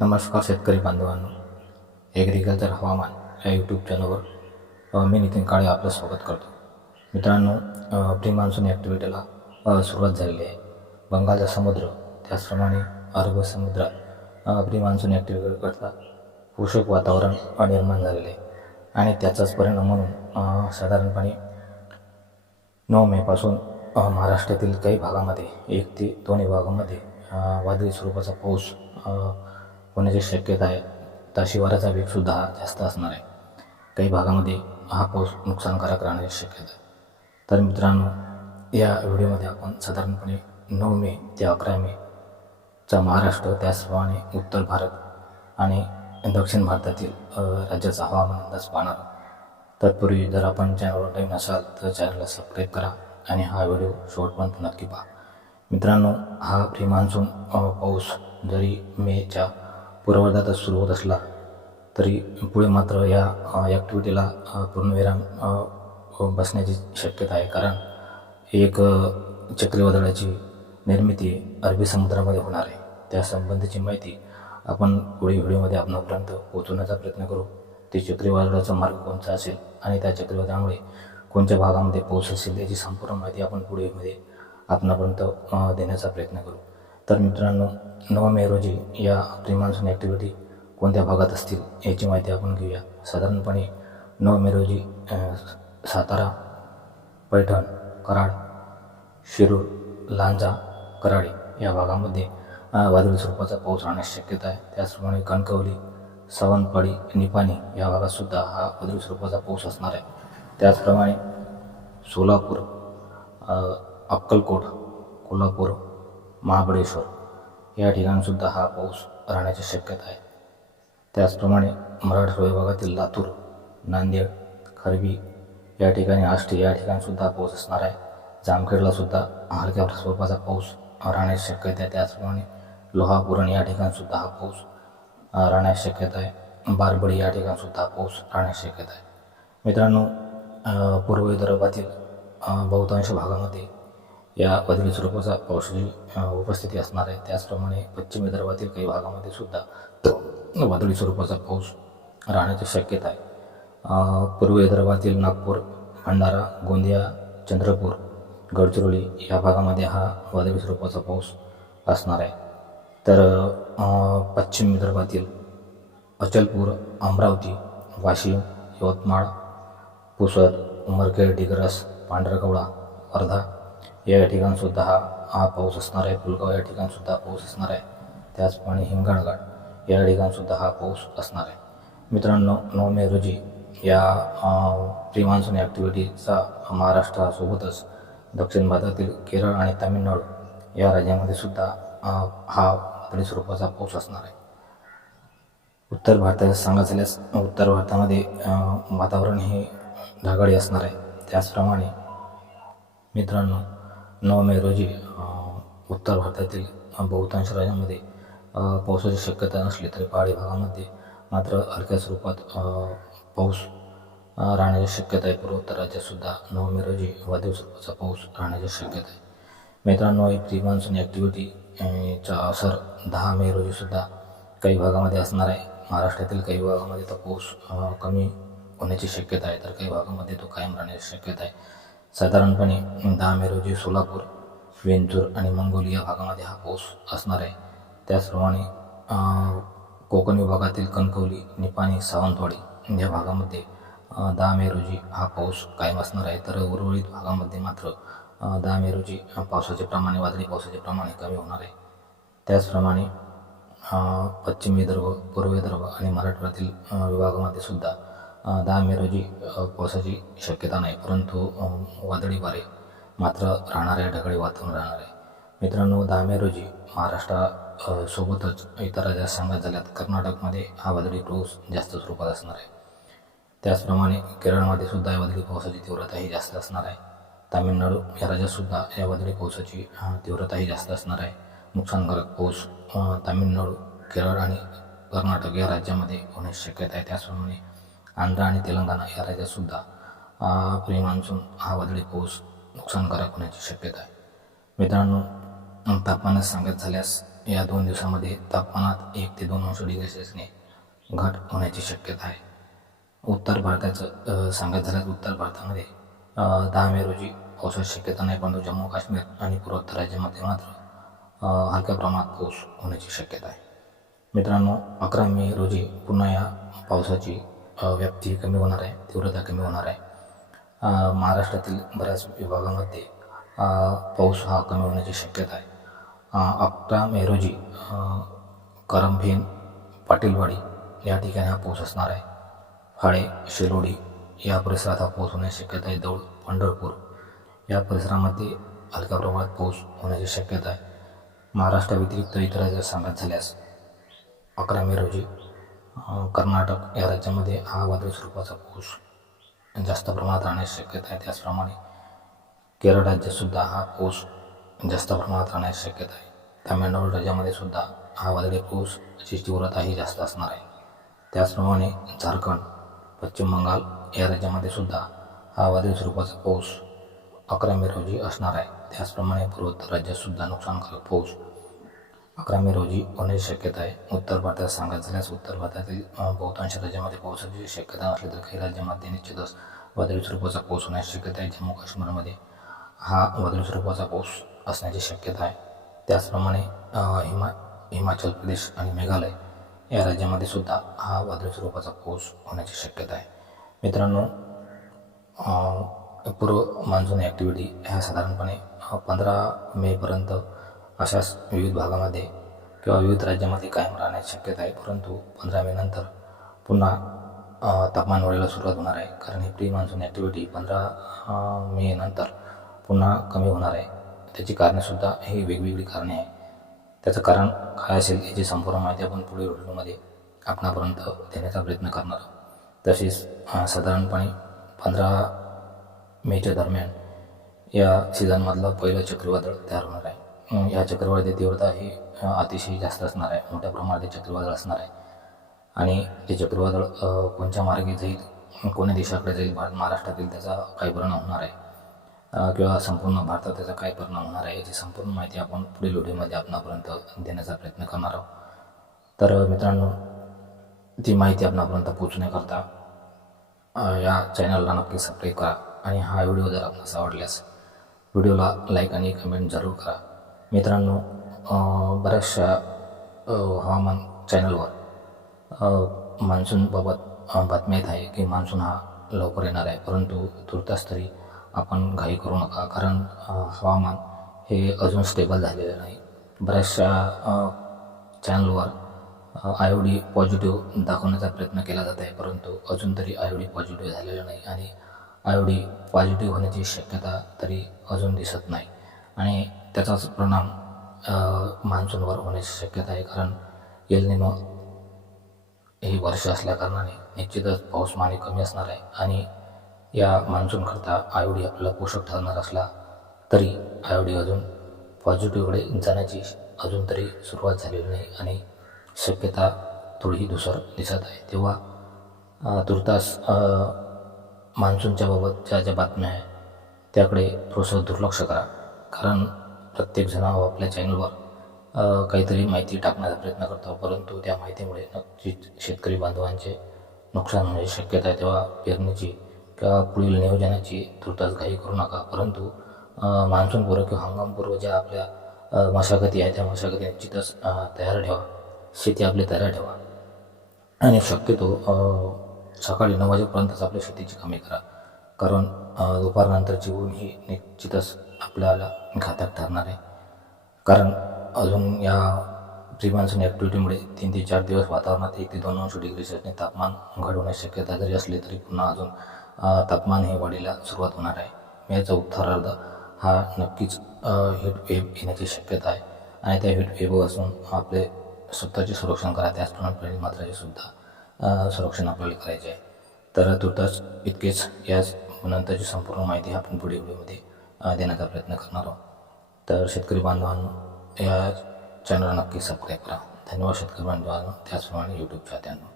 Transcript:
नमस्कार शेतकरी बांधवांनो, ॲग्रिकल्चर हवामान या यूट्यूब चॅनलवर मी नितीन काळे आपलं स्वागत करतो. मित्रांनो, प्री मान्सून ॲक्टिव्हिटीला सुरुवात झालेली आहे. बंगालचा समुद्र त्याचप्रमाणे अरब समुद्रात प्री मान्सून ॲक्टिव्हिटीकरता पोषक वातावरण निर्माण झालेले आहे आणि त्याचाच परिणाम म्हणून साधारणपणे 9 मेपासून महाराष्ट्रातील काही भागामध्ये 1 ते 2 भागामध्ये वादळी स्वरूपाचा पाऊस होण्याची शक्यता आहे. ताशिवाराचा वेगसुद्धा हा जास्त असणार आहे. काही भागामध्ये हा पाऊस नुकसानकारक राहण्याची शक्यता आहे. तर मित्रांनो, या व्हिडिओमध्ये आपण साधारणपणे 9 मे ते 11 मेचा महाराष्ट्र त्याचप्रमाणे उत्तर भारत आणि दक्षिण भारतातील राज्याचा हवामान अंदाज पाहणार आहोत. तत्पूर्वी जर आपण चॅनलवर नवीन असाल तर चॅनलला सबस्क्राईब करा आणि हा व्हिडिओ शेवटपर्यंत नक्की पहा. मित्रांनो, हा प्री मान्सून पाऊस जरी मेच्या पूर्वार्धातच सुरू होत असला तरी पुढे मात्र या ॲक्टिव्हिटीला पूर्णविराम बसण्याची शक्यता आहे. कारण एक चक्रीवादळाची निर्मिती अरबी समुद्रामध्ये होणार आहे. त्या संबंधीची माहिती आपण पुढे व्हिडिओमध्ये आपणापर्यंत पोहोचवण्याचा प्रयत्न करू. ते चक्रीवादळाचा मार्ग कोणता असेल आणि त्या चक्रीवादळामुळे कोणत्या भागामध्ये पाऊस असेल याची संपूर्ण माहिती आपण पुढे आपणापर्यंत देण्याचा प्रयत्न करू. तर मित्रांनो, 9 मे रोजी या प्री मान्सून ॲक्टिव्हिटी कोणत्या भागात असतील याची माहिती आपण घेऊया. साधारणपणे 9 मे रोजी सातारा, पैठण, कराड, शिरूर, लांजा, कराडी या भागामध्ये वादळी स्वरूपाचा पाऊस राहण्याची शक्यता आहे. त्याचप्रमाणे कणकवली, सावंतवाडी, निपाणी या भागातसुद्धा हा वादळी स्वरूपाचा पाऊस असणार आहे. त्याचप्रमाणे सोलापूर, अक्कलकोट, कोल्हापूर, महाबळेश्वर या ठिकाणीसुद्धा हा पाऊस राहण्याची शक्यता आहे. त्याचप्रमाणे मराठवाडा विभागातील लातूर, नांदेड, खरबी या ठिकाणी, आष्टी या ठिकाणीसुद्धा पाऊस असणार आहे. जामखेडलासुद्धा हलक्या स्वरूपाचा पाऊस राहण्याची शक्यता आहे. त्याचप्रमाणे लोहा पुरण या ठिकाणीसुद्धा हा पाऊस राहण्याची शक्यता आहे. बारबडी या ठिकाणीसुद्धा पाऊस राहण्याची शक्यता आहे. मित्रांनो, पूर्व विदर्भातील बहुतांश भागामध्ये या वादळी स्वरूपाचा पावसाची उपस्थिती असणार आहे. त्याचप्रमाणे पश्चिम विदर्भातील काही भागामध्ये सुद्धा वादळी स्वरूपाचा पाऊस राहण्याची शक्यता आहे. पूर्व विदर्भातील नागपूर, भंडारा, गोंदिया, चंद्रपूर, गडचिरोली या भागामध्ये हा वादळी स्वरूपाचा पाऊस असणार आहे. तर पश्चिम विदर्भातील अचलपूर, अमरावती, वाशिम, यवतमाळ, पुसद, उमरखेड, डिग्रस, पांढरकवडा, वर्धा या ठिकाणीसुद्धा हा पाऊस असणार आहे. पुलगाव या ठिकाणीसुद्धा पाऊस असणार आहे. त्याचप्रमाणे हिंगणघाट या ठिकाणीसुद्धा हा पाऊस असणार आहे. मित्रांनो, 9 मे रोजी या प्री मान्सून ॲक्टिव्हिटीचा महाराष्ट्रासोबतच दक्षिण भारतातील केरळ आणि तामिळनाडू या राज्यामध्ये सुद्धा हा वादळी स्वरूपाचा पाऊस असणार आहे. उत्तर भारताचं सांगायचं झाल्यास उत्तर भारतामध्ये वातावरण हे ढगाळी असणार आहे. त्याचप्रमाणे मित्रांनो, 9 मे रोजी उत्तर भारतातील बहुतांश राज्यांमध्ये पावसाची शक्यता नसली तरी पहाडी भागामध्ये मात्र हलक्या स्वरूपात पाऊस राहण्याची शक्यता आहे. पूर्वोत्तर राज्यातसुद्धा 9 मे रोजी वादळी स्वरूपाचा पाऊस राहण्याची शक्यता आहे. मित्रांनो, ही प्री मान्सून ॲक्टिव्हिटीचा असर 10 मे रोजीसुद्धा काही भागामध्ये असणार आहे. महाराष्ट्रातील काही भागामध्ये तो पाऊस कमी होण्याची शक्यता आहे, तर काही भागामध्ये तो कायम राहण्याची शक्यता आहे. साधारणपणे 10 मे रोजी सोलापूर, वेंचूर आणि मंगोली या भागामध्ये हा पाऊस असणार आहे. त्याचप्रमाणे कोकण विभागातील कणकवली, निपाणी, सावंतवाडी या भागामध्ये 10 मे रोजी हा पाऊस कायम असणार आहे. तर उर्वरित भागामध्ये मात्र 10 मे रोजी वादळी पावसाचे प्रमाण कमी होणार आहे. त्याचप्रमाणे पश्चिम विदर्भ, पूर्व विदर्भ आणि मराठवाड्यातील विभागामध्ये सुद्धा 10 मे रोजी पावसाची शक्यता नाही, परंतु वादळी वारे मात्र राहणार आहे, ढगाळी वातावरण राहणार आहे. मित्रांनो, 10 मे रोजी महाराष्ट्रासोबतच इतर राज्यात सांगायचं झाल्यात कर्नाटकमध्ये हा वादळी पाऊस जास्त स्वरूपात असणार आहे. त्याचप्रमाणे केरळमध्ये सुद्धा या वादळी पावसाची तीव्रताही जास्त असणार आहे. तामिळनाडू या राज्यातसुद्धा या वादळी पावसाची तीव्रताही जास्त असणार आहे. नुकसानकारक पाऊस तामिळनाडू, केरळ आणि कर्नाटक या राज्यामध्ये होण्याची शक्यता आहे. त्याचप्रमाणे आंध्र आणि तेलंगणा या राज्यातसुद्धा प्री मान्सून हा वादळी पाऊस नुकसानकारक होण्याची शक्यता आहे. मित्रांनो, तापमानात सांगत झाल्यास या 2 दिवसामध्ये तापमानात 1 ते 2 अंश डिग्री सेल्सिअसने घट होण्याची शक्यता आहे. उत्तर भारताचं सांगत झाल्यास उत्तर भारतामध्ये 10 मे रोजी पावसाची शक्यता नाही, परंतु जम्मू काश्मीर आणि पूर्वोत्तर राज्यामध्ये मात्र हलक्या प्रमाणात पाऊस होण्याची शक्यता आहे. मित्रांनो, 11 मे रोजी पुन्हा या पावसाची व्याप्ती कमी होणार आहे, तीव्रता कमी होणार आहे. महाराष्ट्रातील बऱ्याच विभागामध्ये पाऊस हा कमी होण्याची शक्यता आहे. 11 मे रोजी करमभेन, पाटीलवाडी या ठिकाणी हा पाऊस असणार आहे. फाळे, शेलोडी या परिसरात हा पाऊस होण्याची शक्यता आहे. दौंड, पंढरपूर या परिसरामध्ये हलक्या प्रमाणात पाऊस होण्याची शक्यता आहे. महाराष्ट्राव्यतिरिक्त इतर राज्यात सांगत झाल्यास 11 मे रोजी कर्नाटक या राज्यामध्ये हा वादळी स्वरूपाचा पाऊस जास्त प्रमाणात राहण्याची शक्यता आहे. त्याचप्रमाणे केरळ राज्यातसुद्धा हा पाऊस जास्त प्रमाणात राहण्याची शक्यता आहे. तामिळनाडू राज्यामध्ये सुद्धा हा वादळी पाऊसची तीव्रता ही जास्त असणार आहे. त्याचप्रमाणे झारखंड, पश्चिम बंगाल या राज्यामध्ये सुद्धा हा वादळी स्वरूपाचा पाऊस 11 मे रोजी असणार आहे. त्याचप्रमाणे पूर्वोत्तर राज्यातसुद्धा नुकसानकारक पाऊस 11 मे रोजी होण्याची शक्यता आहे. उत्तर भारतात सांगायचं झाल्यास उत्तर भारतातील बहुतांश राज्यामध्ये पावसाची शक्यता नसली तर काही राज्यामध्ये निश्चितच वादळी स्वरूपाचा पाऊस होण्याची शक्यता आहे. जम्मू काश्मीरमध्ये हा वादळी स्वरूपाचा पाऊस असण्याची शक्यता आहे. त्याचप्रमाणे हिमाचल प्रदेश आणि मेघालय या राज्यामध्ये सुद्धा हा वादळी स्वरूपाचा पाऊस होण्याची शक्यता आहे. मित्रांनो, पूर्व मान्सून ॲक्टिव्हिटी ह्या साधारणपणे 15 मेपर्यंत अशाच विविध भागामध्ये किंवा विविध राज्यामध्ये कायम राहण्याची शक्यता आहे. परंतु 15 मे नंतर पुन्हा तापमान वाढीला सुरुवात होणार आहे. कारण ही प्री मान्सून ॲक्टिव्हिटी 15 मे नंतर पुन्हा कमी होणार आहे. त्याची कारणेसुद्धा ही वेगवेगळी कारणे आहे. त्याचं कारण काय असेल याची संपूर्ण माहिती आपण पुढील व्हिडिओमध्ये आपणापर्यंत देण्याचा प्रयत्न करणार आहोत. तसेच साधारणपणे 15 मेच्या दरम्यान या सीझनमधलं पहिलं चक्रीवादळ तयार होणार आहे. या चक्रीवादळाची तीव्रता ही अतिशय जास्त असणार आहे. मोठ्या प्रमाणात चक्रीवादळ असणार आहे. आणि ते चक्रीवादळ कोणत्या मार्गे जाईल, कोण्या देशाकडे जाईल, महाराष्ट्रातील त्याचा काय परिणाम होणार आहे किंवा संपूर्ण भारतात त्याचा काय परिणाम होणार आहे याची संपूर्ण माहिती आपण पुढील व्हिडिओमध्ये आपणापर्यंत देण्याचा प्रयत्न करणार आहोत. तर मित्रांनो, ती माहिती आपणापर्यंत पोहोचण्याकरता या चॅनलला नक्की सबस्क्राईब करा आणि हा व्हिडिओ जर आपणास आवडल्यास व्हिडिओला लाईक आणि कमेंट जरूर करा. मित्रांनो, बऱ्याचशा हवामान चॅनलवर मान्सूनबाबत बातम्या येत आहे की मान्सून हा लवकर येणार आहे. परंतु तुर्तास तरी आपण घाई करू नका, कारण हवामान हे अजून स्टेबल झालेलं नाही. बऱ्याचशा चॅनलवर IOD पॉझिटिव्ह दाखवण्याचा प्रयत्न केला जात आहे, परंतु अजून तरी IOD पॉझिटिव्ह झालेलं नाही आणि IOD पॉझिटिव्ह होण्याची शक्यता तरी अजून दिसत नाही. आणि त्याचाच परिणाम मान्सूनवर होण्याची शक्यता आहे. कारण एल निनो ही वर्ष असल्याकारणाने निश्चितच पाऊसमान कमी असणार आहे. आणि या मान्सूनकरता IOD आपल्याला पोषक ठरणार असला तरी IOD अजून पॉझिटिव्हकडे जाण्याची अजून तरी सुरुवात झालेली नाही आणि शक्यता थोडी धुसर दिसत आहे. तेव्हा तुर्तास मान्सूनच्या बाबतच्या ज्या बातम्या आहे त्याकडे थोडंसं दुर्लक्ष करा. कारण प्रत्येकजण आपल्या चॅनलवर काहीतरी माहिती टाकण्याचा प्रयत्न करतो, परंतु त्या माहितीमुळे नक्कीच शेतकरी बांधवांचे नुकसान होण्याची शक्यता आहे. तेव्हा पेरणीची किंवा पुढील नियोजनाची तुर्तास घाई करू नका, परंतु मान्सूनपूर्व किंवा हंगामपूर्व ज्या आपल्या मशागती आहे त्या मशागती निश्चितच तयार ठेवा. शेती आपली तयार ठेवा आणि शक्यतो सकाळी 9 वाजेपर्यंतच आपल्या शेतीची कामे करा. कारण दुपारनंतरची ऊन ही निश्चितच आपल्याला घातक ठरणार आहे. कारण अजून या प्री मान्सून ॲक्टिव्हिटीमुळे 3 ते 4 दिवस वातावरणात 1 ते 2 अंश डिग्री सेल्सिअसने तापमान घट होण्याची शक्यता जरी असली तरी पुन्हा अजून तापमान हे वाढीला सुरुवात होणार आहे. मेचा उत्तरार्ध हा नक्कीच हीट वेव्ह येण्याची शक्यता आहे आणि त्या हीट वेव्हपासून आपले स्वतःचे संरक्षण करा. त्याचप्रमाणे मात्राचे सुद्धा संरक्षण आपल्याला करायचे आहे. तर तुर्तास इतकेच. याच नंतरची संपूर्ण माहिती आपण पुढील व्हिडिओमध्ये देण्याचा प्रयत्न करणार आहोत. तर शेतकरी बांधवांनो, या चॅनलला नक्की सबस्क्राईब करा. धन्यवाद शेतकरी बांधवांनो. त्याचप्रमाणे यूट्यूब चाहत्यांनो.